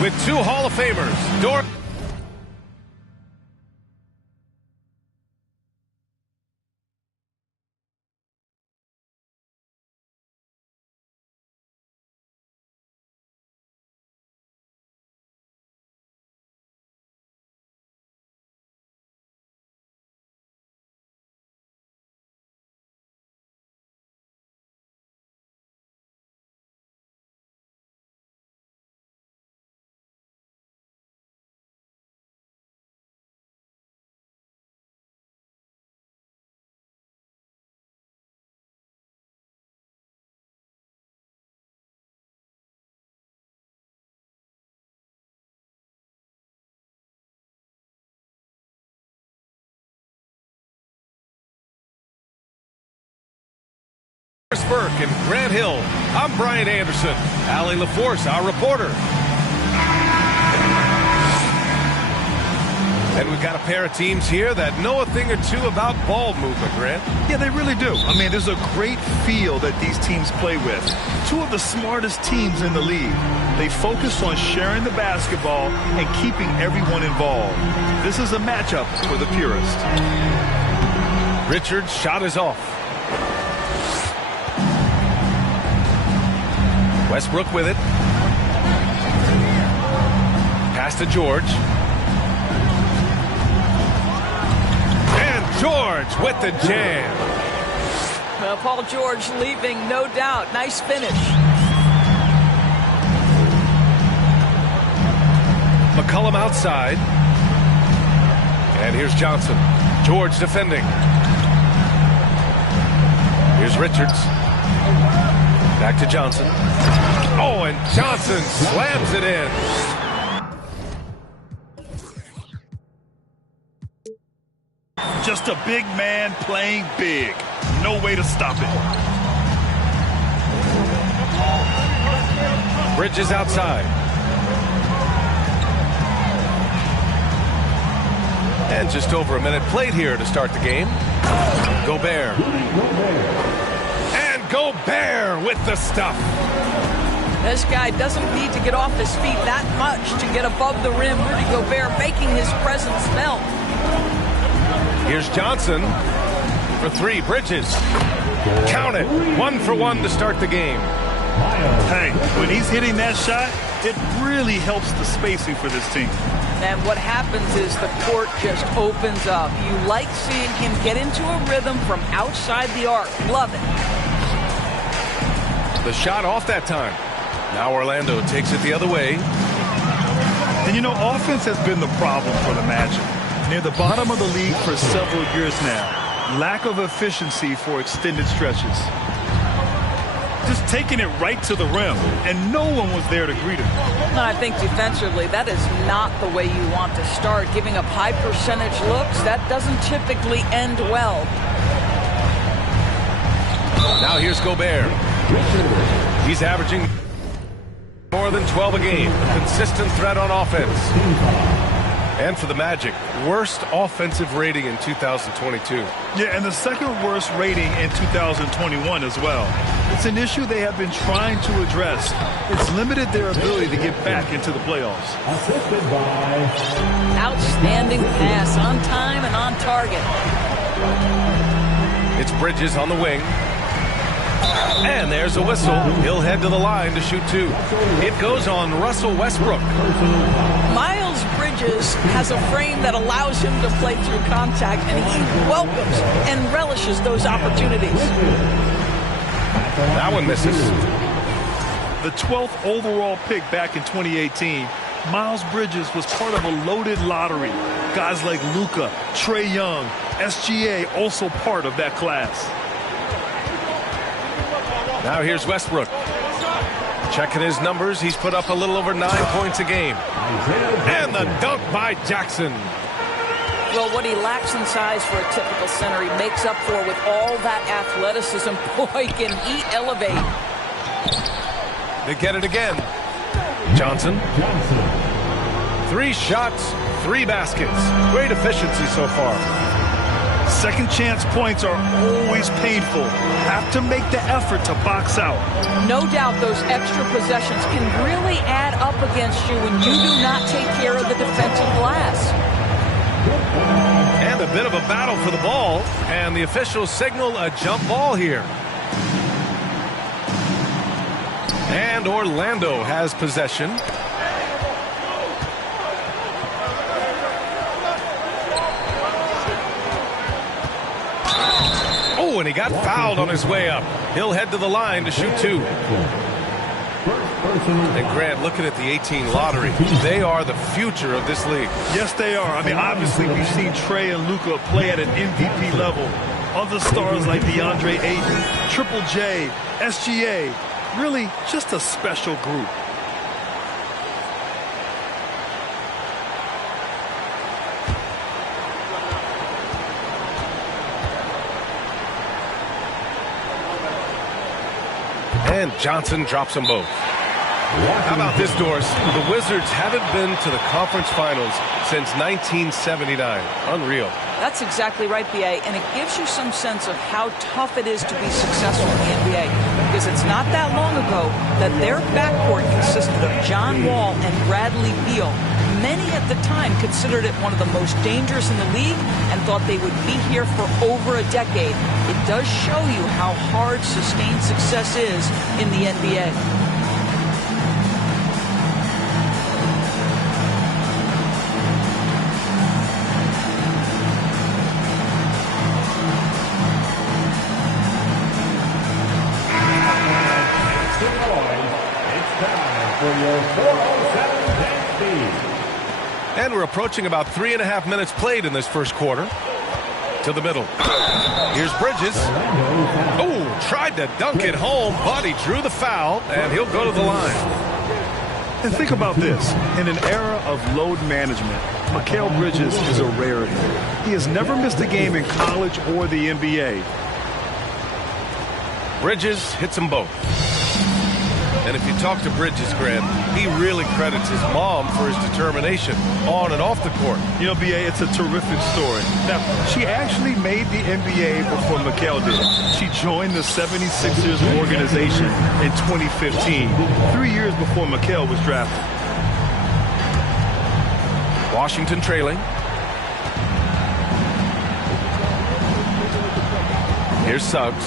With two Hall of Famers, Burke and Grant Hill. I'm Brian Anderson. Allie LaForce, our reporter. And we've got a pair of teams here that know a thing or two about ball movement, Grant. Yeah, they really do. I mean, there's a great feel that these teams play with. Two of the smartest teams in the league. They focus on sharing the basketball and keeping everyone involved. This is a matchup for the purist. Richard's shot is off. Westbrook with it. Pass to George. And George with the jam. Well, Paul George leaving, no doubt. Nice finish. McCollum outside. And here's Johnson. George defending. Here's Richards. Back to Johnson. Oh, and Johnson slams it in. Just a big man playing big. No way to stop it. Bridges outside. And just over a minute played here to start the game. Gobert. And Gobert with the stuff. This guy doesn't need to get off his feet that much to get above the rim. Rudy Gobert making his presence felt. Here's Johnson for three. Bridges. Count it. 1 for 1 to start the game. Hey, when he's hitting that shot, it really helps the spacing for this team. And what happens is the court just opens up. You like seeing him get into a rhythm from outside the arc. Love it. The shot off that time. Now Orlando takes it the other way. And you know, offense has been the problem for the Magic. Near the bottom of the league for several years now. Lack of efficiency for extended stretches. Just taking it right to the rim, and no one was there to greet him. And I think defensively, that is not the way you want to start. Giving up high percentage looks, that doesn't typically end well. Now here's Gobert. He's averaging more than 12 a game. Consistent threat on offense. And for the Magic, worst offensive rating in 2022. Yeah, and the second worst rating in 2021 as well. It's an issue they have been trying to address. It's limited their ability to get back into the playoffs. Outstanding pass, on time and on target. It's Bridges on the wing. And there's a whistle. He'll head to the line to shoot two. It goes on Russell Westbrook. Miles Bridges has a frame that allows him to play through contact, and he welcomes and relishes those opportunities. That one misses. The 12th overall pick back in 2018, Miles Bridges was part of a loaded lottery. Guys like Luka, Trae Young, SGA also part of that class. Now here's Westbrook. Checking his numbers, he's put up a little over 9 points a game. And the dunk by Jackson. Well, what he lacks in size for a typical center, he makes up for with all that athleticism. Boy, can he elevate. They get it again. Johnson. 3 shots, 3 baskets. Great efficiency so far. Second chance points are always painful. Have to make the effort to box out. No doubt those extra possessions can really add up against you when you do not take care of the defensive glass. And a bit of a battle for the ball, and the officials signal a jump ball here. And Orlando has possession. Oh, and he got fouled on his way up. He'll head to the line to shoot 2. And Grant, looking at the 18 lottery, they are the future of this league. Yes, they are. I mean, obviously, we've seen Trae and Luka play at an MVP level. Other stars like DeAndre Ayton, Triple J, SGA, really just a special group. And Johnson drops them both. How about this, Doris? The Wizards haven't been to the conference finals since 1979. Unreal. That's exactly right, B.A., and it gives you some sense of how tough it is to be successful in the NBA, because it's not that long ago that their backcourt consisted of John Wall and Bradley Beal. Many at the time considered it one of the most dangerous in the league and thought they would be here for over a decade. It does show you how hard sustained success is in the NBA. And we're approaching about 3.5 minutes played in this first quarter. To the middle. Here's Bridges. Oh, tried to dunk it home, but he drew the foul, and he'll go to the line. And think about this. In an era of load management, Mikal Bridges is a rarity. He has never missed a game in college or the NBA. Bridges hits them both. And if you talk to Bridges, Grant, he really credits his mom for his determination on and off the court. You know, B.A., it's a terrific story. Now, she actually made the NBA before Mikal did. She joined the 76ers organization in 2015, 3 years before Mikal was drafted. Washington trailing. Here's Suggs,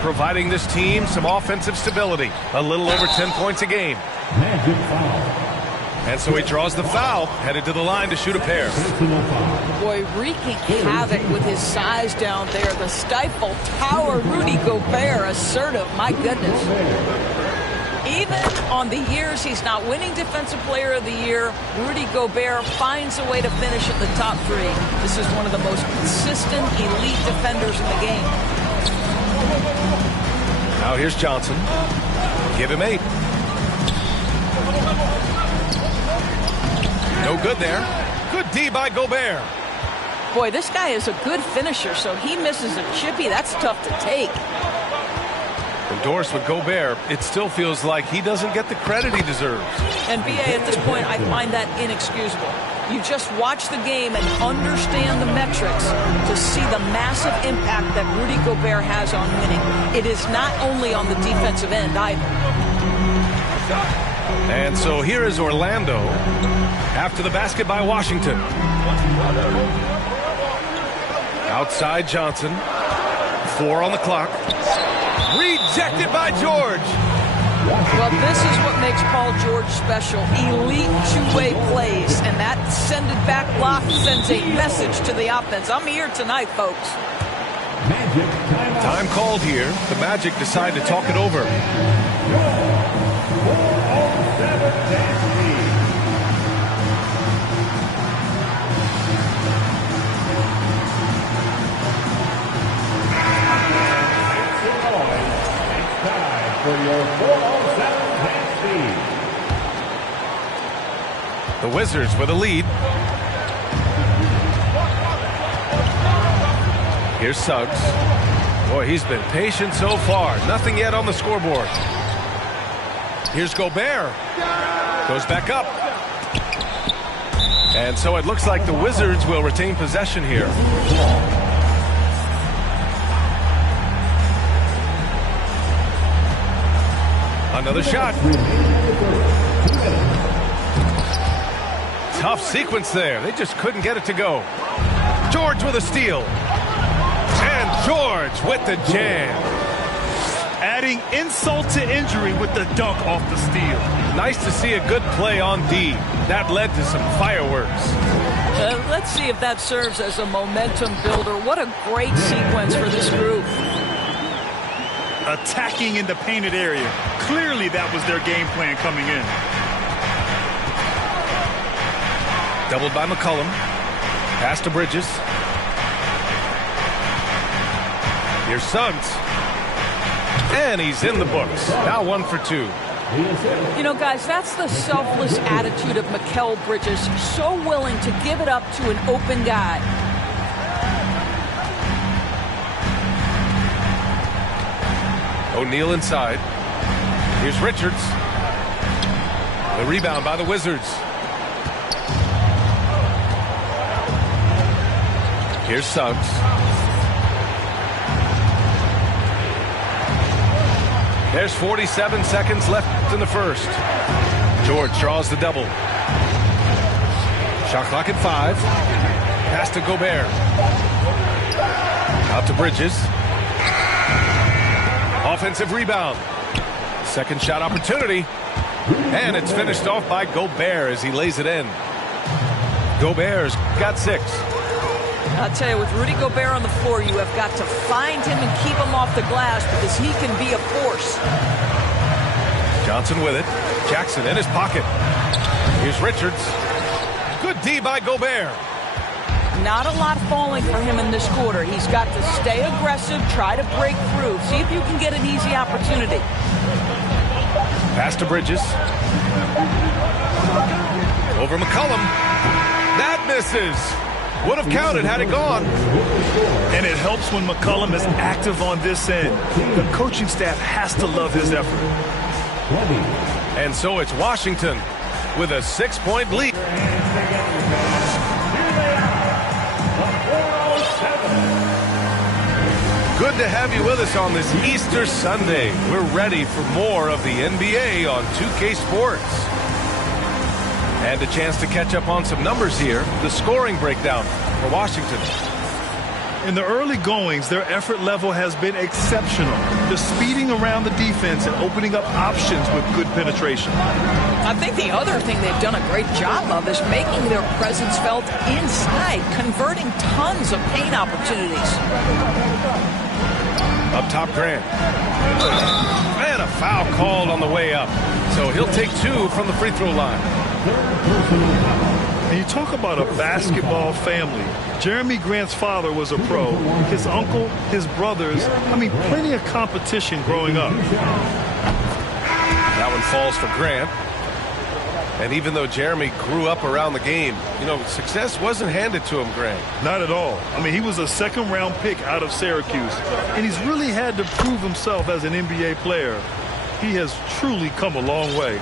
providing this team some offensive stability. A little over 10 points a game. And so he draws the foul, headed to the line to shoot a pair. Boy, wreaking havoc with his size down there. The stifle tower, Rudy Gobert, assertive, my goodness. Even on the years he's not winning Defensive Player of the Year, Rudy Gobert finds a way to finish in the top three. This is one of the most consistent, elite defenders in the game. Now here's Johnson. Give him 8. No good there. Good D by Gobert. Boy, this guy is a good finisher, so he misses a chippy. That's tough to take. And Doris, with Gobert, it still feels like he doesn't get the credit he deserves. And B.A., at this point, I find that inexcusable. You just watch the game and understand the metrics to see the massive impact that Rudy Gobert has on winning. It is not only on the defensive end either. And so here is Orlando after the basket by Washington. Outside Johnson. 4 on the clock. Rejected by George. Well, this is what makes Paul George special. Elite two-way plays, and that sended back block sends a message to the offense. I'm here tonight, folks. Time called here. The Magic decide to talk it over. The Wizards with a lead. Here's Suggs. Boy, he's been patient so far. Nothing yet on the scoreboard. Here's Gobert. Goes back up. And so it looks like the Wizards will retain possession here. Another shot. Tough sequence there. They just couldn't get it to go. George with a steal. And George with the jam. Adding insult to injury with the dunk off the steal. Nice to see a good play on D. That led to some fireworks. Let's see if that serves as a momentum builder. What a great sequence for this group. Attacking in the painted area. Clearly that was their game plan coming in. Doubled by McCollum. Pass to Bridges. Here's Suggs. And he's in the books. Now 1 for 2. You know, guys, that's the selfless attitude of Mikal Bridges. So willing to give it up to an open guy. O'Neal inside. Here's Richards. The rebound by the Wizards. Here's Suggs. There's 47 seconds left in the first. George draws the double. Shot clock at 5. Pass to Gobert. Out to Bridges. Offensive rebound. Second shot opportunity. And it's finished off by Gobert as he lays it in. Gobert's got 6. I'll tell you, with Rudy Gobert on the floor, you have got to find him and keep him off the glass because he can be a force. Johnson with it. Jackson in his pocket. Here's Richards. Good D by Gobert. Not a lot falling for him in this quarter. He's got to stay aggressive, try to break through, see if you can get an easy opportunity. Pass to Bridges. Over McCollum. That misses. Would have counted had it gone. And it helps when McCollum is active on this end. The coaching staff has to love his effort. And so it's Washington with a 6-point lead. Good to have you with us on this Easter Sunday. We're ready for more of the NBA on 2K Sports. And a chance to catch up on some numbers here. The scoring breakdown for Washington. In the early goings, their effort level has been exceptional. They're speeding around the defense and opening up options with good penetration. I think the other thing they've done a great job of is making their presence felt inside, converting tons of paint opportunities. Up top, Grant. And a foul called on the way up. So he'll take 2 from the free throw line. And you talk about a basketball family. Jeremy Grant's father was a pro. His uncle, his brothers, plenty of competition growing up. That one falls for Grant. And even though Jeremy grew up around the game, success wasn't handed to him, Grant. Not at all. He was a second-round pick out of Syracuse. And he's really had to prove himself as an NBA player. He has truly come a long way.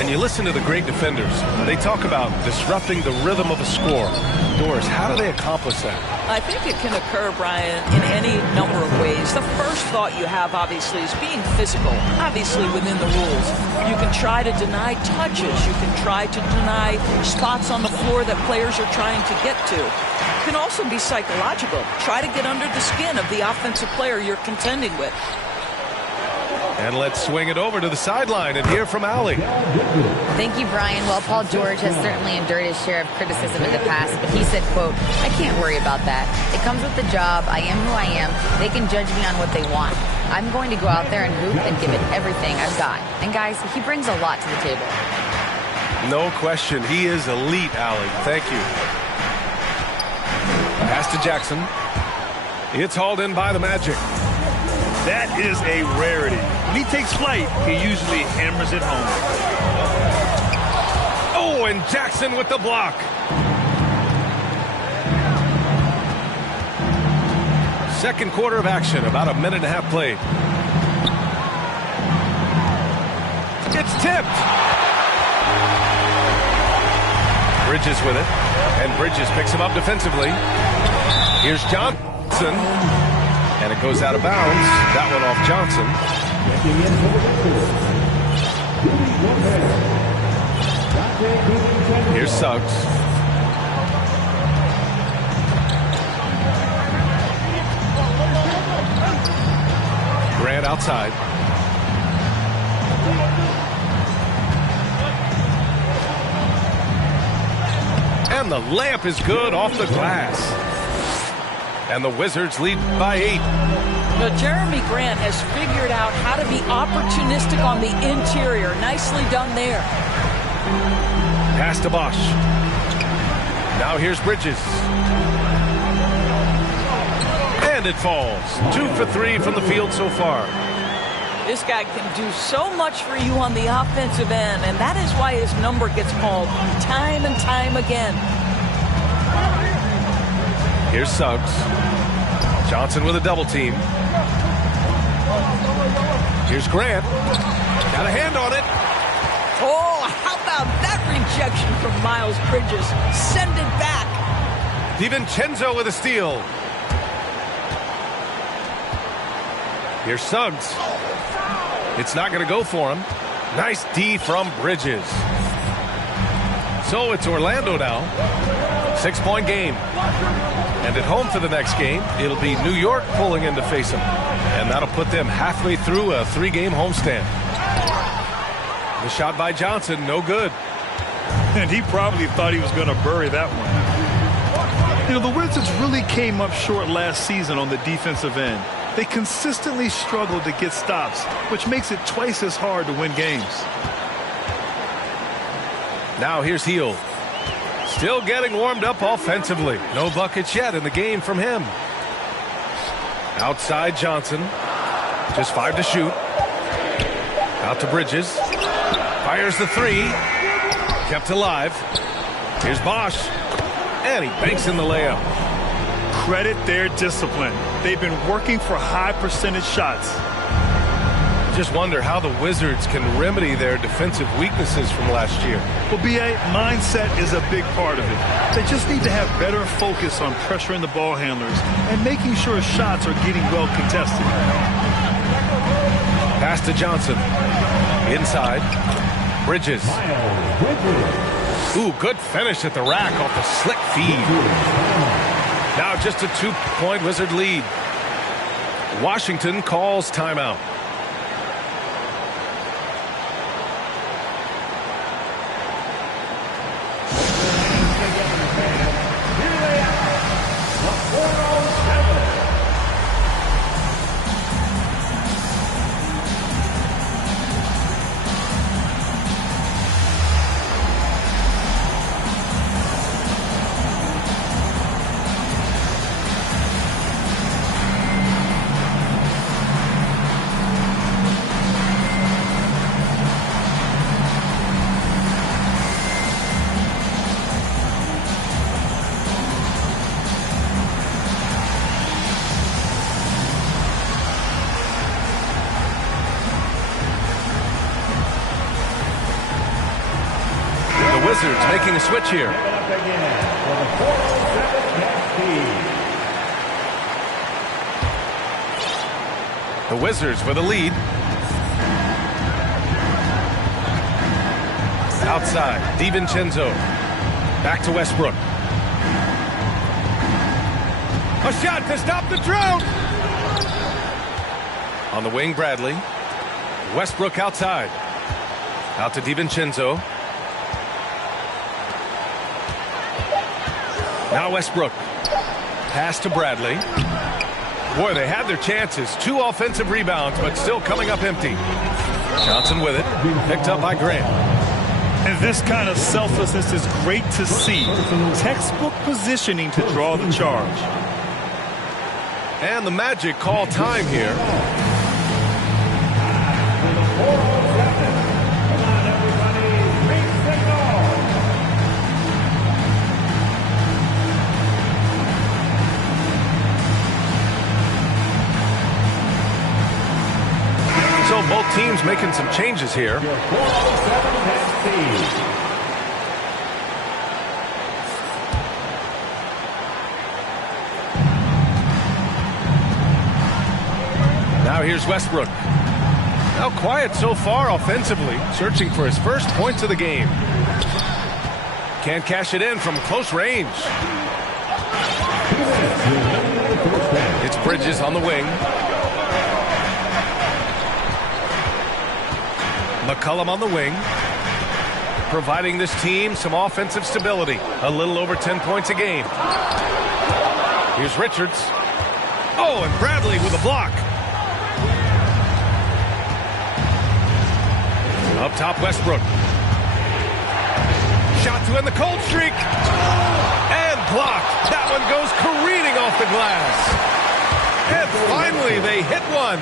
And you listen to the great defenders. They talk about disrupting the rhythm of a score. Doris, how do they accomplish that? I think it can occur, Brian, in any number of ways. The first thought you have, obviously, is being physical, obviously within the rules. You can try to deny touches. You can try to deny spots on the floor that players are trying to get to. It can also be psychological. Try to get under the skin of the offensive player you're contending with. And let's swing it over to the sideline and hear from Allie. Thank you, Brian. Well, Paul George has certainly endured his share of criticism in the past, but he said, quote, "I can't worry about that. It comes with the job. I am who I am. They can judge me on what they want. I'm going to go out there and hoop and give it everything I've got." And guys, he brings a lot to the table. No question. He is elite, Allie. Thank you. Pass to Jackson. It's hauled in by the Magic. That is a rarity. When he takes flight, he usually hammers it home. Oh, and Jackson with the block. Second quarter of action, about a minute and a half played. It's tipped. Bridges with it, and Bridges picks him up defensively. Here's Johnson. And it goes out of bounds. That one off Johnson. Here's Suggs. Grant outside. And the layup is good off the glass. And the Wizards lead by 8. But Jeremy Grant has figured out how to be opportunistic on the interior. Nicely done there. Pass to Bosch. Now here's Bridges. And it falls. 2 for 3 from the field so far. This guy can do so much for you on the offensive end, and that is why his number gets called time and time again. Here's Suggs. Johnson with a double team. Here's Grant. Got a hand on it. Oh, how about that rejection from Miles Bridges? Send it back. DiVincenzo with a steal. Here's Suggs. It's not going to go for him. Nice D from Bridges. So it's Orlando now. 6-point game. And at home for the next game, it'll be New York pulling in to face them. And that'll put them halfway through a 3-game homestand. The shot by Johnson, no good. And he probably thought he was going to bury that one. You know, the Wizards really came up short last season on the defensive end. They consistently struggled to get stops, which makes it twice as hard to win games. Now here's Hield. Still getting warmed up offensively. No buckets yet in the game from him. Outside Johnson. Just 5 to shoot. Out to Bridges. Fires the 3. Kept alive. Here's Bosch. And he banks in the layup. Credit their discipline. They've been working for high percentage shots. Just wonder how the Wizards can remedy their defensive weaknesses from last year. Well, B.A., mindset is a big part of it. They just need to have better focus on pressuring the ball handlers and making sure shots are getting well contested. Pass to Johnson. Inside. Bridges. Ooh, good finish at the rack off the slick feed. Now just a 2-point Wizard lead. Washington calls timeout. Wizards making a switch here. The Wizards with a lead. Outside, DiVincenzo. Back to Westbrook. A shot to stop the drought. On the wing, Bradley. Westbrook outside. Out to DiVincenzo. Now Westbrook. Pass to Bradley. Boy, they had their chances. 2 offensive rebounds, but still coming up empty. Johnson with it. Picked up by Grant. And this kind of selflessness is great to see. Textbook positioning to draw the charge. And the Magic call time here. So both teams making some changes here. Now here's Westbrook. Now quiet so far offensively, searching for his first points of the game. Can't cash it in from close range. It's Bridges on the wing. McCollum on the wing, providing this team some offensive stability. A little over 10 points a game. Here's Richards. Oh, and Bradley with a block. Up top, Westbrook. Shot to end the cold streak. And blocked. That one goes careening off the glass. And finally, they hit one.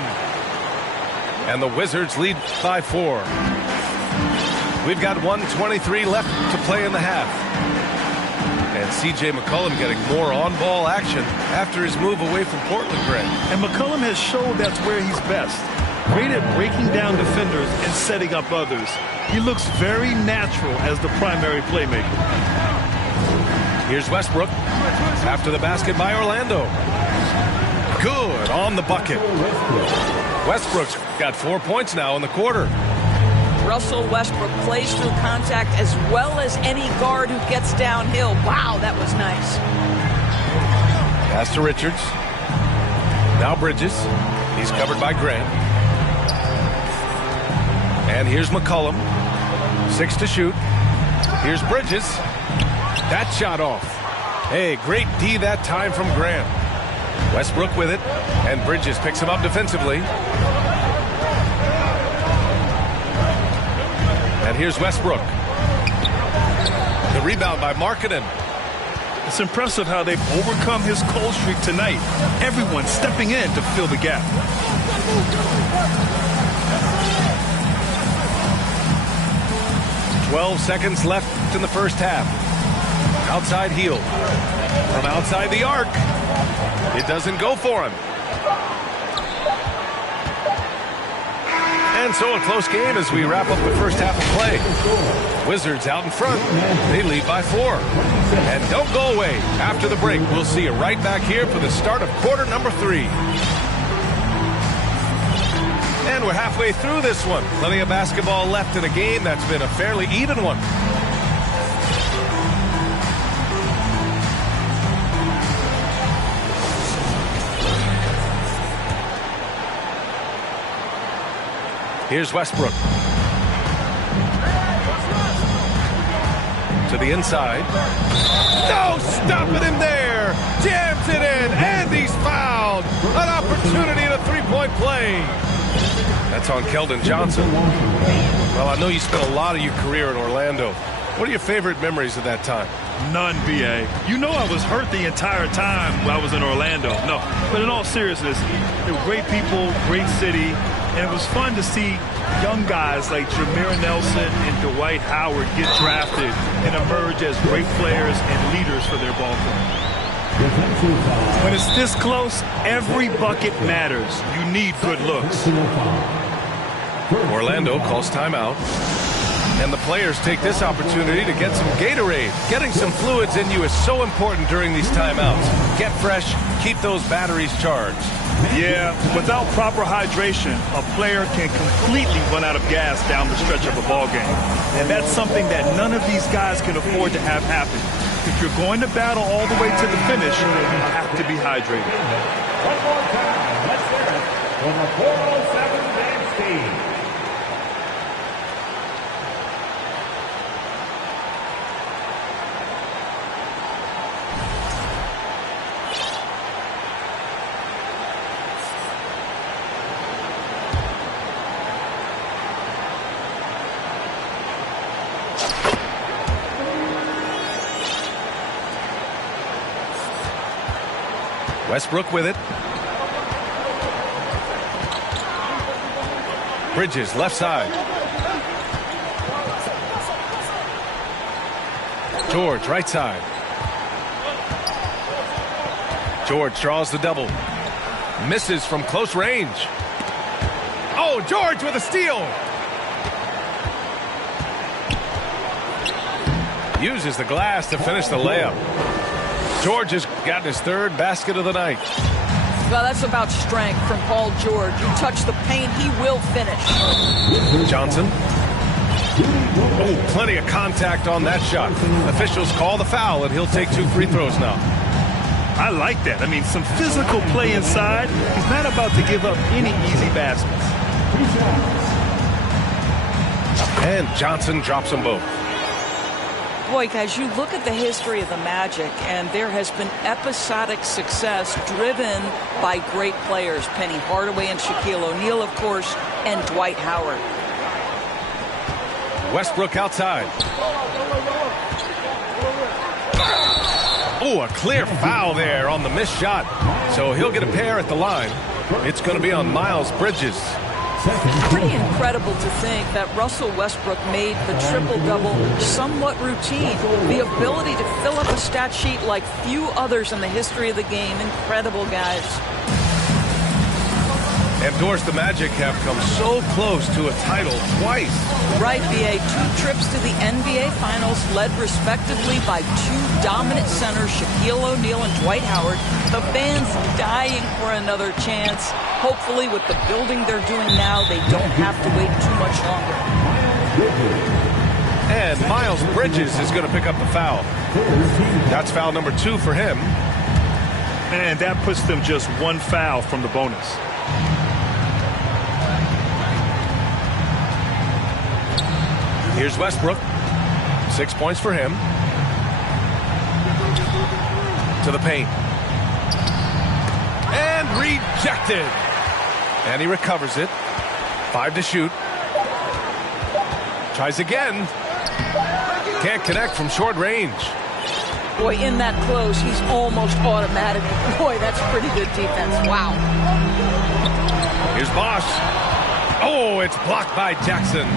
And the Wizards lead by 4. We've got 1:23 left to play in the half. And C.J. McCollum getting more on-ball action after his move away from Portland, Greg. And McCollum has showed that's where he's best. great at breaking down defenders and setting up others. He looks very natural as the primary playmaker. Here's Westbrook after the basket by Orlando. Good on the bucket. Westbrook's got 4 points now in the quarter. Russell Westbrook plays through contact as well as any guard who gets downhill. Wow, that was nice. Pass to Richards. Now Bridges. He's covered by Grant. And here's McCollum. 6 to shoot. Here's Bridges. That shot off. Hey, great D that time from Grant. Westbrook with it. And Bridges picks him up defensively. And here's Westbrook. The rebound by Markkanen. It's impressive how they've overcome his cold streak tonight. Everyone stepping in to fill the gap. "12 seconds left in the first half. Outside heel. From outside the arc. It doesn't go for him. And so a close game as we wrap up the first half of play. Wizards out in front. They lead by 4. And don't go away. After the break, we'll see you right back here for the start of quarter number 3. And we're halfway through this one. Plenty of basketball left in a game that's been a fairly even one. Here's Westbrook. To the inside. No, stopping him there. Jams it in, and he's fouled. An opportunity in a three-point play. That's on Keldon Johnson. Well, I know you spent a lot of your career in Orlando. What are your favorite memories of that time? None, B.A. You know I was hurt the entire time I was in Orlando. No, but in all seriousness, they were great people, great city, and it was fun to see young guys like Jameer Nelson and Dwight Howard get drafted and emerge as great players and leaders for their ball club. When it's this close, every bucket matters. You need good looks. Orlando calls timeout. And the players take this opportunity to get some Gatorade. Getting some fluids in you is so important during these timeouts. Get fresh, keep those batteries charged. Yeah, without proper hydration, a player can completely run out of gas down the stretch of a ball game. And that's something that none of these guys can afford to have happen. If you're going to battle all the way to the finish, you have to be hydrated. One more time, let's hear it from the 407 dance team. Westbrook with it. Bridges, left side. George, right side. George draws the double. Misses from close range. Oh, George with a steal. Uses the glass to finish the layup. George has gotten his third basket of the night. Well, that's about strength from Paul George. You touch the paint, he will finish. Johnson. Oh, plenty of contact on that shot. Officials call the foul, and he'll take 2 free throws now. I like that. I mean, some physical play inside. He's not about to give up any easy baskets. And Johnson drops them both. Boy, guys, you look at the history of the Magic, and there has been episodic success driven by great players. Penny Hardaway and Shaquille O'Neal, of course, and Dwight Howard. Westbrook outside. Oh, a clear foul there on the missed shot. So he'll get a pair at the line. It's going to be on Miles Bridges. Pretty incredible to think that Russell Westbrook made the triple-double somewhat routine. The ability to fill up a stat sheet like few others in the history of the game. Incredible, guys. And Doris, the Magic have come so close to a title twice. Right, BA. 2 trips to the NBA Finals, led respectively by 2 dominant centers, Shaquille O'Neal and Dwight Howard. The fans dying for another chance. Hopefully, with the building they're doing now, they don't have to wait too much longer. And Miles Bridges is going to pick up the foul. That's foul number 2 for him. And that puts them just 1 foul from the bonus. Here's Westbrook. 6 points for him. To the paint. And rejected. And he recovers it. 5 to shoot. Tries again. Can't connect from short range. Boy, in that close, he's almost automatic. Boy, that's pretty good defense. Wow. Here's Bosch. Oh, it's blocked by Jackson.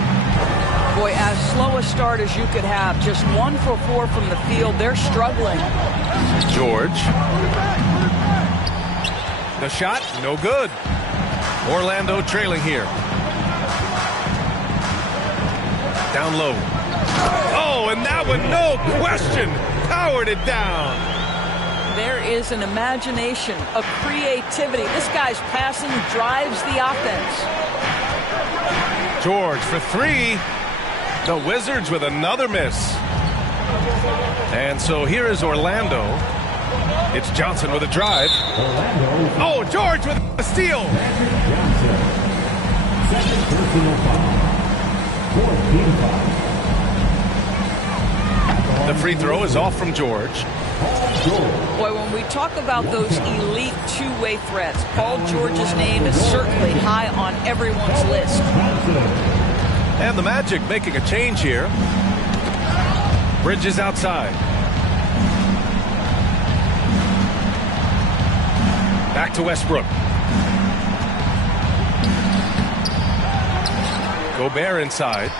Boy, as slow a start as you could have. Just 1 for 4 from the field. They're struggling. George. The shot, no good. Orlando trailing here. Down low. Oh, and that one, no question, powered it down. There is an imagination, a creativity. This guy's passing drives the offense. George for 3. The Wizards with another miss. And so here is Orlando. It's Johnson with a drive. Oh, George with a steal. Second personal foul. 14 foul. The free throw is off from George. Boy, when we talk about those elite two-way threats, Paul George's name is certainly high on everyone's list. And the Magic making a change here. Bridges outside. Back to Westbrook. Gobert inside.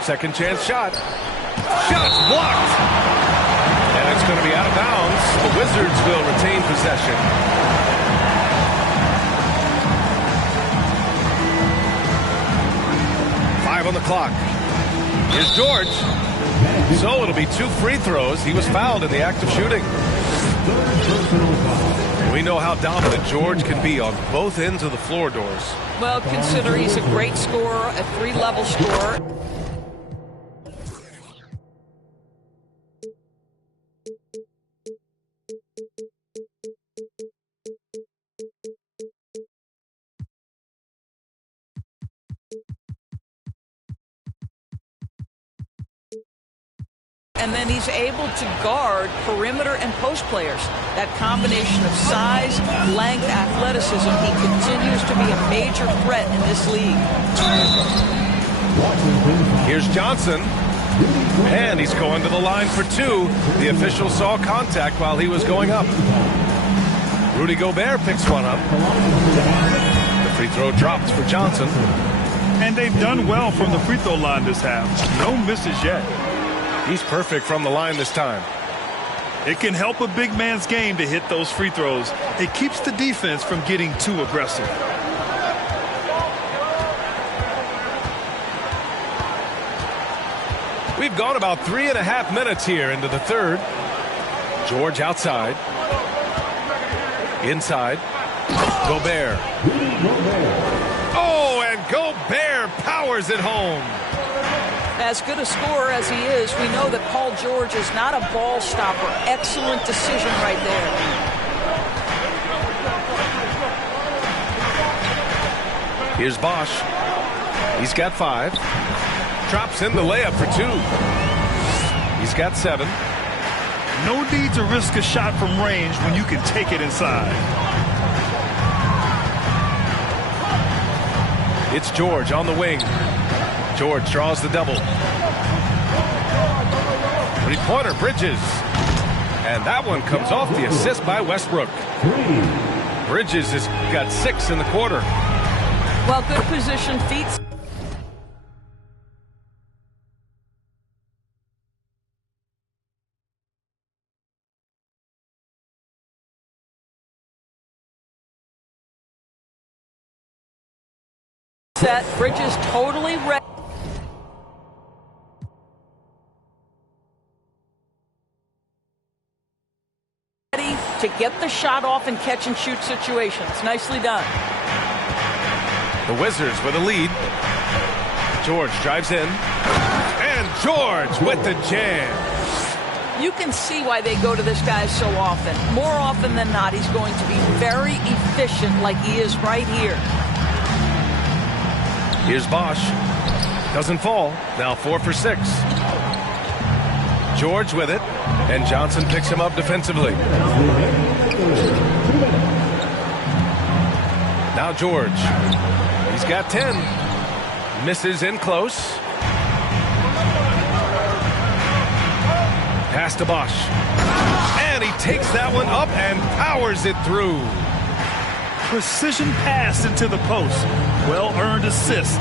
Second chance shot. Shots blocked. And it's going to be out of bounds. The Wizards will retain possession. On the clock. Here's George. So it'll be 2 free throws. He was fouled in the act of shooting. We know how dominant George can be on both ends of the floor, Doors. Well, consider he's a great scorer, a 3-level scorer. And then he's able to guard perimeter and post players. That combination of size, length, athleticism, he continues to be a major threat in this league. Here's Johnson. And he's going to the line for 2. The official saw contact while he was going up. Rudy Gobert picks one up. The free throw drops for Johnson. And they've done well from the free throw line this half. No misses yet. He's perfect from the line this time. It can help a big man's game to hit those free throws. It keeps the defense from getting too aggressive. We've gone about 3.5 minutes here into the third. George outside. Inside. Gobert. Oh, and Gobert powers it home. As good a scorer as he is, we know that Paul George is not a ball stopper. Excellent decision right there. Here's Bosch. He's got 5. Drops in the layup for 2. He's got 7. No need to risk a shot from range when you can take it inside. It's George on the wing. George draws the double. Three-pointer, Bridges. And that one comes off the assist by Westbrook. Bridges has got 6 in the quarter. Well, good position, feet. Set. Bridges totally ready to get the shot off in catch and shoot situations. Nicely done. The Wizards with a lead. George drives in. And George with the jam. You can see why they go to this guy so often. More often than not, he's going to be very efficient like he is right here. Here's Bosch. Doesn't fall. Now 4 for 6. George with it. And Johnson picks him up defensively. Now George. He's got 10. Misses in close. Pass to Bosch. And he takes that one up and powers it through. Precision pass into the post. Well-earned assist.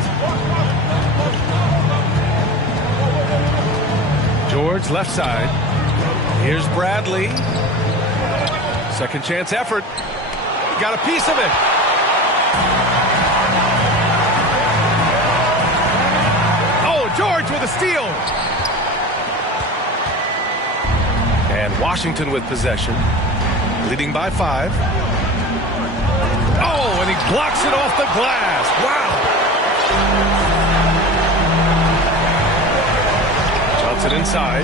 George left side. Here's Bradley. Second chance effort. Got a piece of it. Oh, George with a steal. And Washington with possession. Leading by 5. Oh, and he blocks it off the glass. Wow. Johnson inside.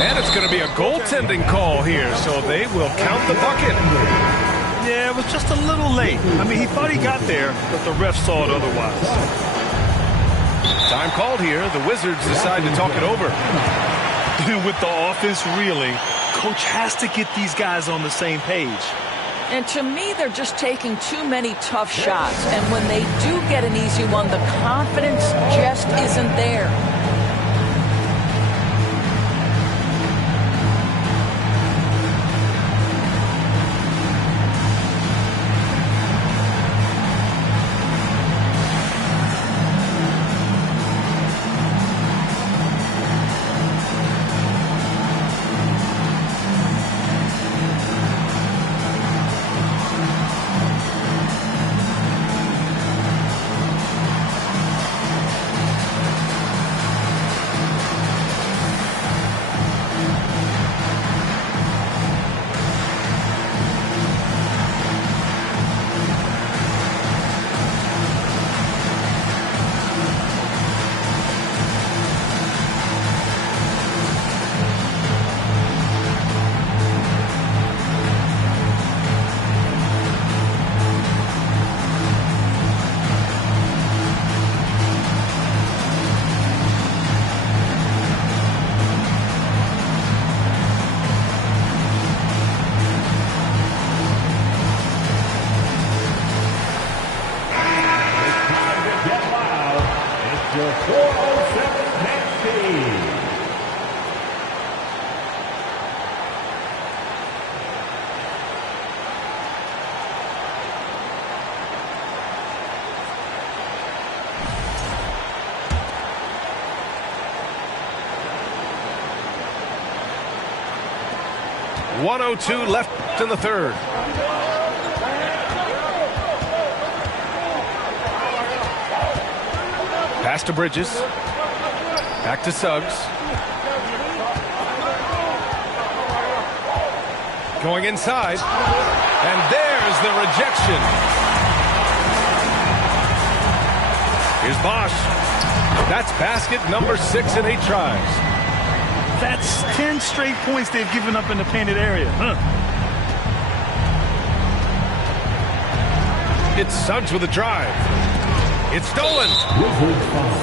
And it's going to be a goaltending call here, so they will count the bucket. Yeah, it was just a little late. I mean, he thought he got there, but the ref saw it otherwise. Time called here. The Wizards decide to talk it over. With the offense reeling, coach has to get these guys on the same page. And to me, they're just taking too many tough shots. And when they do get an easy one, the confidence just isn't there. Your 407 next team. .102 left in the third. Pass to Bridges. Back to Suggs. Going inside. And there's the rejection. Here's Bosch. That's basket number 6 in 8 tries. That's 10 straight points they've given up in the painted area. It's Suggs with a drive. It's stolen. Personal foul.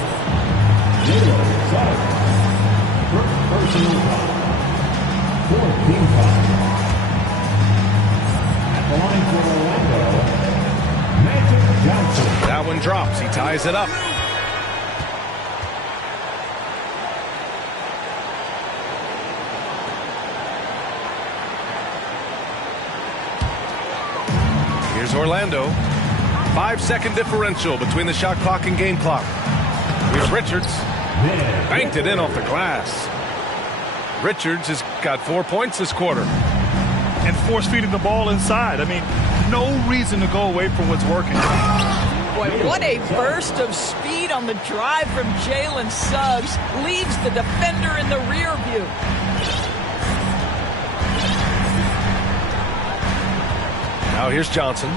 14 foul. At the line for Orlando, Magic Johnson. That one drops. He ties it up. Here's Orlando. 5-second differential between the shot clock and game clock. Here's Richards. Banked it in off the glass. Richards has got 4 points this quarter. And force-feeding the ball inside. I mean, no reason to go away from what's working. boy, what a burst of speed on the drive from Jalen Suggs. Leaves the defender in the rear view. Now here's Johnson.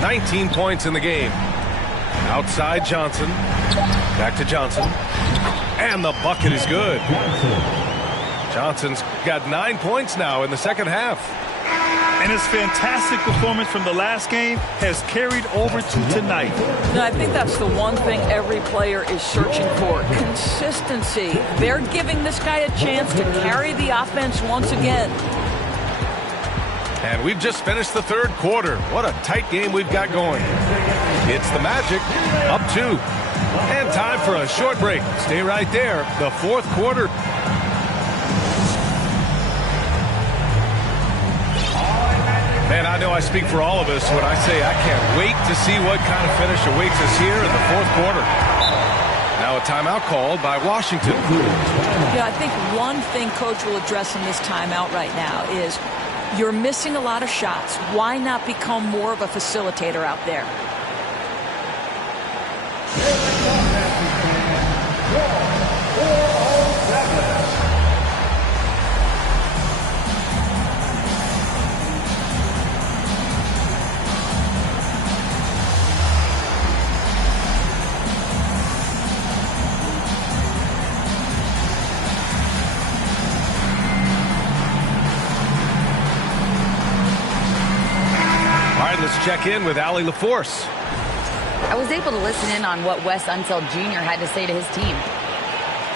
19 points in the game. Outside Johnson. Back to Johnson. And the bucket is good. Johnson's got 9 points now in the second half. And his fantastic performance from the last game has carried over to tonight. No, I think that's the one thing every player is searching for. Consistency. They're giving this guy a chance to carry the offense once again. And we've just finished the third quarter. What a tight game we've got going. It's the Magic, up 2. And time for a short break. Stay right there. The fourth quarter. Man, I know I speak for all of us when I say I can't wait to see what kind of finish awaits us here in the fourth quarter. Now a timeout called by Washington. Yeah, I think one thing Coach will address in this timeout right now is you're missing a lot of shots. Why not become more of a facilitator out there? Let's check in with Allie LaForce. I was able to listen in on what Wes Unseld Jr. had to say to his team.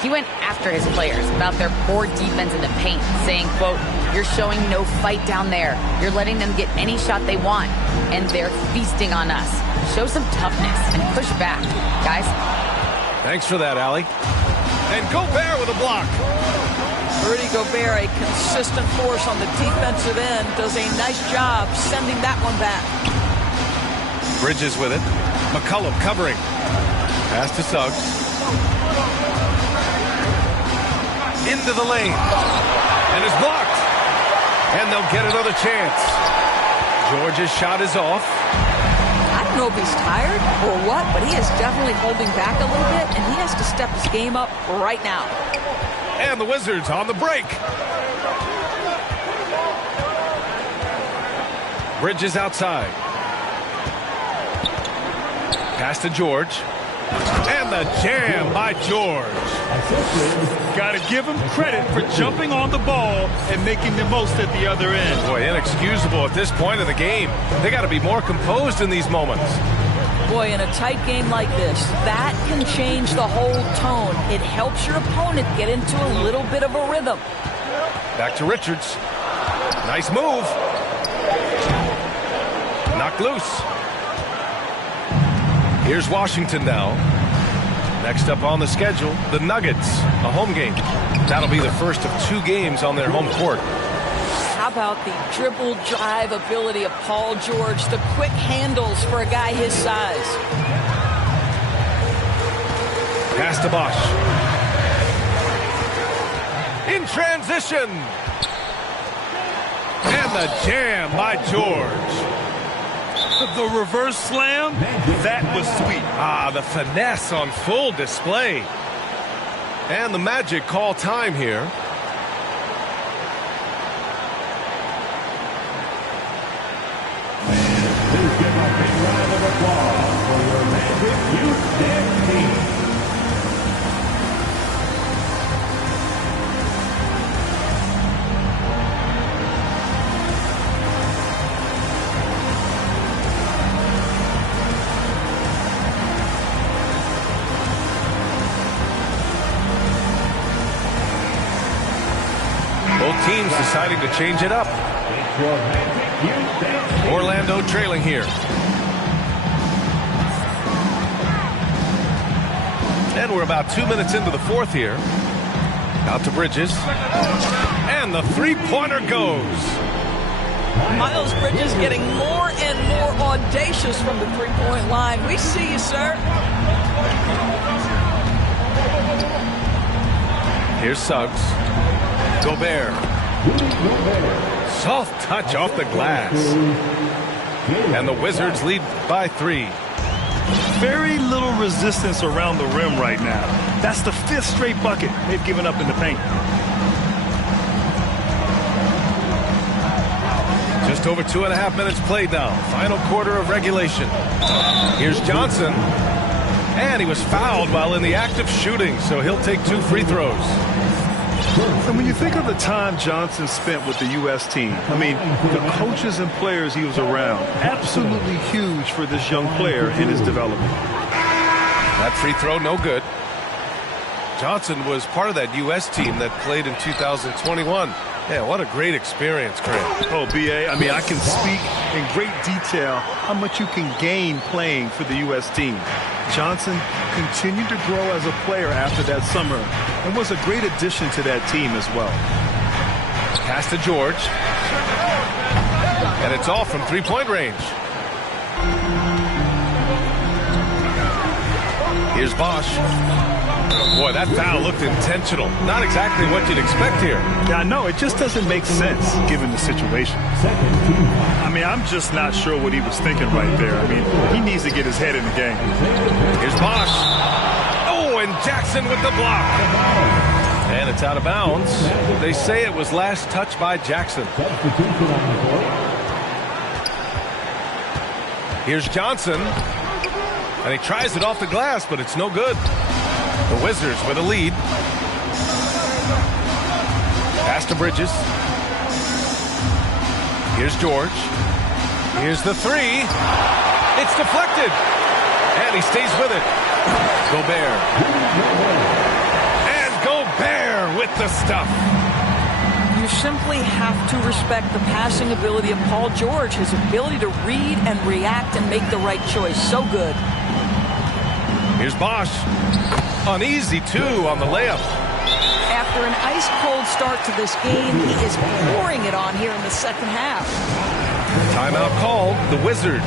He went after his players about their poor defense in the paint, saying, quote, "You're showing no fight down there. You're letting them get any shot they want, and they're feasting on us. Show some toughness and push back, guys." Thanks for that, Allie. And Gobert with a block. Rudy Gobert, a consistent force on the defensive end, does a nice job sending that one back. Bridges with it. McCollum covering. Pass to Suggs. Into the lane. And is blocked. And they'll get another chance. George's shot is off. I don't know if he's tired or what, but he is definitely holding back a little bit, and he has to step his game up right now. And the Wizards on the break. Bridges outside. Pass to George. And the jam by George. Got to give him credit for jumping on the ball and making the most at the other end. Boy, inexcusable at this point of the game. They got to be more composed in these moments. Boy, in a tight game like this, that can change the whole tone. It helps your opponent get into a little bit of a rhythm. Back to Richards. Nice move. Knocked loose. Here's Washington now. Next up on the schedule, the Nuggets, a home game. That'll be the first of 2 games on their home court. How about the dribble drive ability of Paul George, the quick handles for a guy his size. Pass to Bosch. In transition. And the jam by George. The reverse slam, that was sweet. Ah, the finesse on full display. And the Magic call time here. Please give a big round of applause for your Magic Youth Dance Team. Both teams deciding to change it up. It's your Magic Youth Dance Team. Orlando trailing here. And we're about 2 minutes into the fourth here. Out to Bridges. And the three-pointer goes. Miles Bridges getting more and more audacious from the three-point line. We see you, sir. Here's Suggs. Gobert. Soft touch off the glass. And the Wizards lead by 3. Very little resistance around the rim right now. That's the 5th straight bucket they've given up in the paint. Just over 2.5 minutes played now. Final quarter of regulation. Here's Johnson. And he was fouled while in the act of shooting, so he'll take 2 free throws. And when you think of the time Johnson spent with the U.S. team, I mean, the coaches and players he was around, absolutely huge for this young player in his development. That free throw, no good. Johnson was part of that U.S. team that played in 2021. Yeah, what a great experience, Craig. Oh, B.A., I mean, I can speak in great detail how much you can gain playing for the U.S. team. Johnson continued to grow as a player after that summer and was a great addition to that team as well. Pass to George. And it's all from three-point range. Here's Bosch. Boy, that foul looked intentional. Not exactly what you'd expect here. Yeah, I know. It just doesn't make sense given the situation. I mean, I'm just not sure what he was thinking right there. I mean, he needs to get his head in the game. Here's Bosch. Oh, and Jackson with the block. And it's out of bounds. They say it was last touched by Jackson. Here's Johnson. And he tries it off the glass, but it's no good. The Wizards with a lead. Pass to Bridges. Here's George. Here's the 3. It's deflected. And he stays with it. Gobert. And Gobert with the stuff. You simply have to respect the passing ability of Paul George, his ability to read and react and make the right choice. So good. Here's Bosch. Uneasy, too, on the layup. After an ice-cold start to this game, he is pouring it on here in the second half. Timeout called. The Wizards.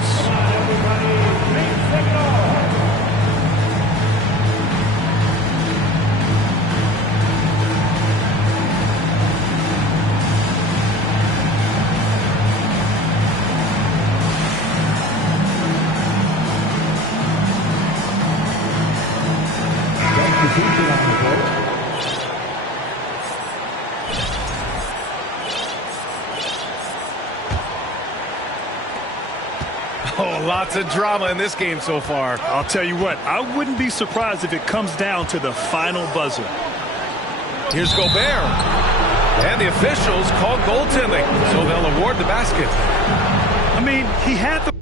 Oh, lots of drama in this game so far. I'll tell you what, I wouldn't be surprised if it comes down to the final buzzer. Here's Gobert. And the officials call goaltending, so they'll award the basket. I mean, he had the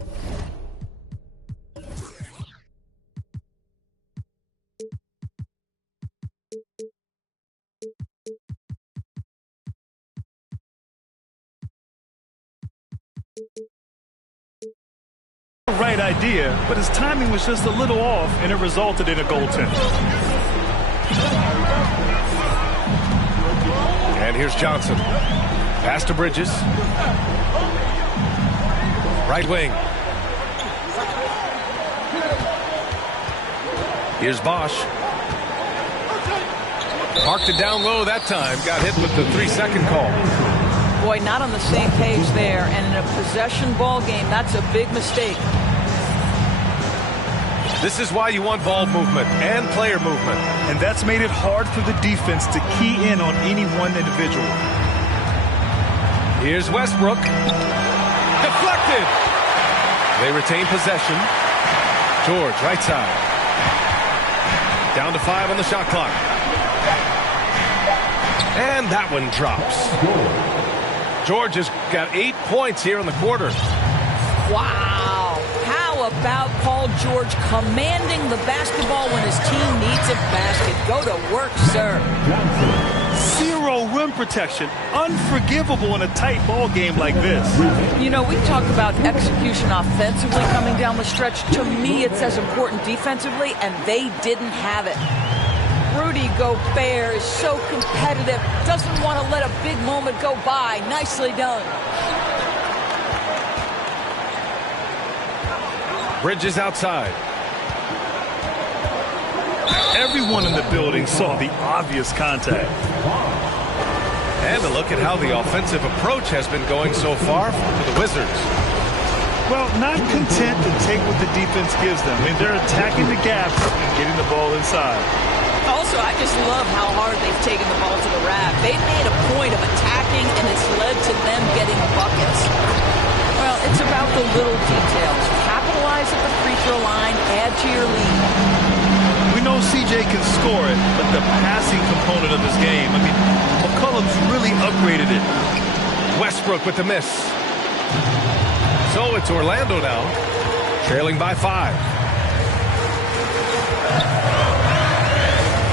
right idea, but his timing was just a little off, and it resulted in a goaltender. And here's Johnson. Pass to Bridges. Right wing. Here's Bosch. Parked it down low that time. Got hit with the 3-second call. Boy, not on the same page there. And in a possession ball game, that's a big mistake. This is why you want ball movement and player movement. And that's made it hard for the defense to key in on any one individual. Here's Westbrook. Deflected. They retain possession. George, right side. Down to 5 on the shot clock. And that one drops. George has got 8 points here in the quarter. Wow. How about Paul George commanding the basketball when his team needs a basket? Go to work, sir. Zero rim protection. Unforgivable in a tight ball game like this. You know, we talk about execution offensively coming down the stretch. To me, it's as important defensively, and they didn't have it. Rudy Gobert is so competitive, doesn't want to let a big moment go by. Nicely done. Bridges outside. Everyone in the building saw the obvious contact. And a look at how the offensive approach has been going so far for the Wizards. Well, not content to take what the defense gives them. I mean, they're attacking the gaps and getting the ball inside. Also, I just love how hard they've taken the ball to the rack. They've made a point of attacking, and it's led to them getting buckets. Well, it's about the little details. Capitalize at the free throw line, add to your lead. We know CJ can score it, but the passing component of his game, I mean, McCollum's really upgraded it. Westbrook with the miss. So it's Orlando now, trailing by 5.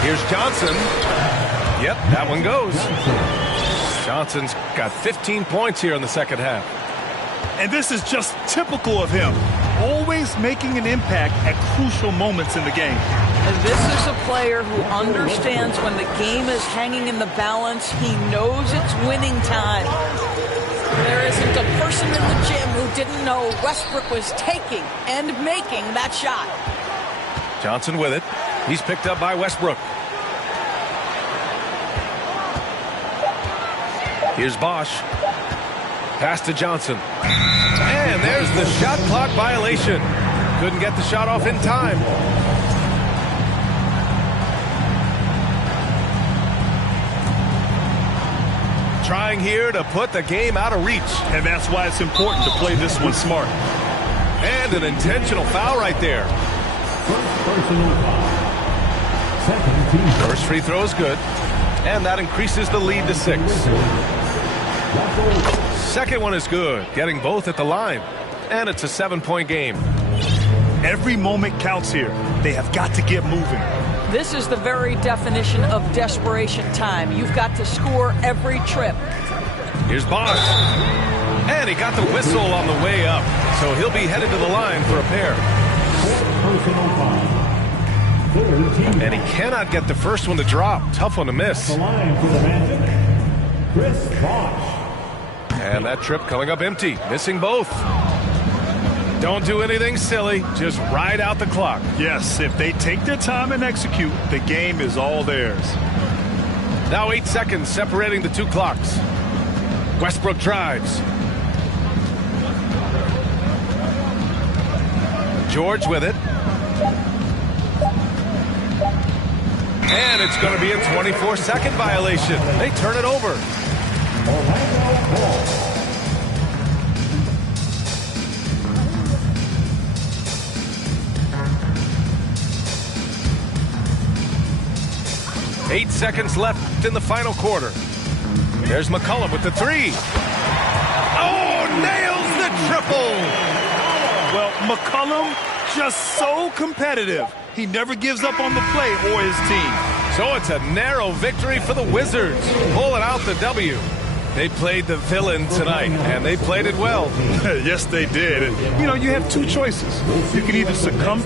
Here's Johnson. Yep, that one goes. Johnson's got 15 points here in the second half. And this is just typical of him, always making an impact at crucial moments in the game. And this is a player who understands when the game is hanging in the balance. He knows it's winning time. There isn't a person in the gym who didn't know Westbrook was taking and making that shot. Johnson with it. He's picked up by Westbrook. Here's Bosch. Pass to Johnson. And there's the shot clock violation. Couldn't get the shot off in time. Trying here to put the game out of reach. And that's why it's important to play this one smart. And an intentional foul right there. First free throw is good. And that increases the lead to 6. Second one is good. Getting both at the line. And it's a 7-point game. Every moment counts here. They have got to get moving. This is the very definition of desperation time. You've got to score every trip. Here's Bosch. And he got the whistle on the way up. So he'll be headed to the line for a pair. And he cannot get the first one to drop. Tough one to miss. And that trip coming up empty. Missing both. Don't do anything silly. Just ride out the clock. Yes, if they take their time and execute, the game is all theirs. Now 8 seconds separating the two clocks. Westbrook drives. George with it. And it's going to be a 24-second violation. They turn it over. Orlando. 8 seconds left in the final quarter. There's McCollum with the 3. Oh, nails the triple. Well, McCollum just so competitive. He never gives up on the play or his team. So it's a narrow victory for the Wizards, pulling out the W. They played the villain tonight, and they played it well. Yes, they did. And, you know, you have two choices. You can either succumb